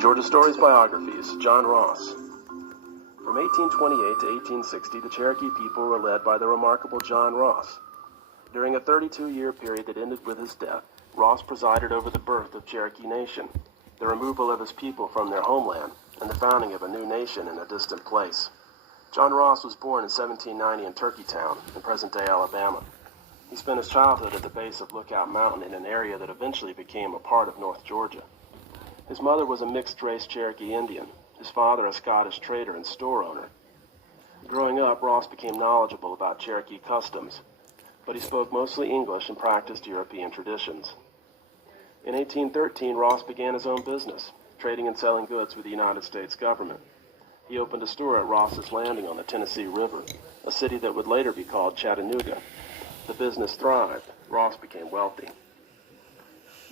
Georgia Stories Biographies, John Ross. From 1828 to 1860, the Cherokee people were led by the remarkable John Ross. During a 32-year period that ended with his death, Ross presided over the birth of Cherokee Nation, the removal of his people from their homeland, and the founding of a new nation in a distant place. John Ross was born in 1790 in Turkeytown, in present-day Alabama. He spent his childhood at the base of Lookout Mountain in an area that eventually became a part of North Georgia. His mother was a mixed-race Cherokee Indian, his father a Scottish trader and store owner. Growing up, Ross became knowledgeable about Cherokee customs, but he spoke mostly English and practiced European traditions. In 1813, Ross began his own business, trading and selling goods with the United States government. He opened a store at Ross's Landing on the Tennessee River, a city that would later be called Chattanooga. The business thrived. Ross became wealthy.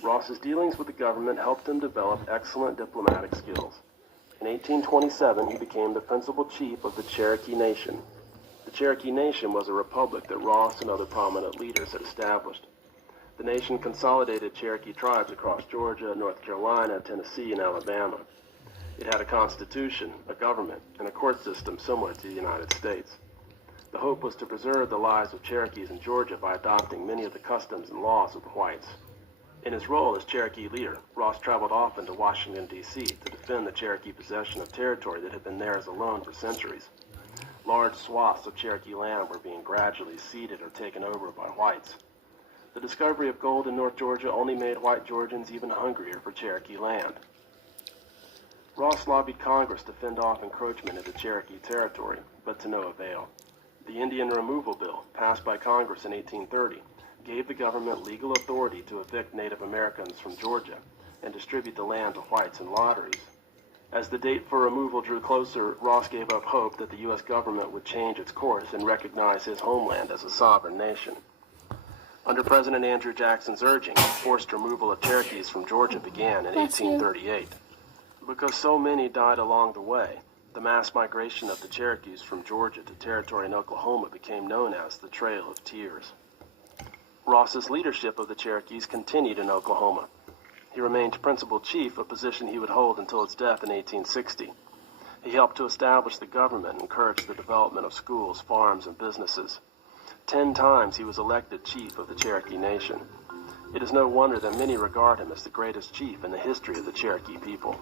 Ross's dealings with the government helped him develop excellent diplomatic skills. In 1827, he became the principal chief of the Cherokee Nation. The Cherokee Nation was a republic that Ross and other prominent leaders had established. The nation consolidated Cherokee tribes across Georgia, North Carolina, Tennessee, and Alabama. It had a constitution, a government, and a court system similar to the United States. The hope was to preserve the lives of Cherokees in Georgia by adopting many of the customs and laws of the whites. In his role as Cherokee leader, Ross traveled often to Washington, D.C. to defend the Cherokee possession of territory that had been theirs alone for centuries. Large swaths of Cherokee land were being gradually ceded or taken over by whites. The discovery of gold in North Georgia only made white Georgians even hungrier for Cherokee land. Ross lobbied Congress to fend off encroachment into Cherokee territory, but to no avail. The Indian Removal Bill, passed by Congress in 1830, gave the government legal authority to evict Native Americans from Georgia and distribute the land to whites in lotteries. As the date for removal drew closer, Ross gave up hope that the U.S. government would change its course and recognize his homeland as a sovereign nation. Under President Andrew Jackson's urging, forced removal of Cherokees from Georgia began in 1838. Because so many died along the way, the mass migration of the Cherokees from Georgia to territory in Oklahoma became known as the Trail of Tears. Ross's leadership of the Cherokees continued in Oklahoma. He remained principal chief, a position he would hold until his death in 1860. He helped to establish the government and encouraged the development of schools, farms, and businesses. 10 times he was elected chief of the Cherokee Nation. It is no wonder that many regard him as the greatest chief in the history of the Cherokee people.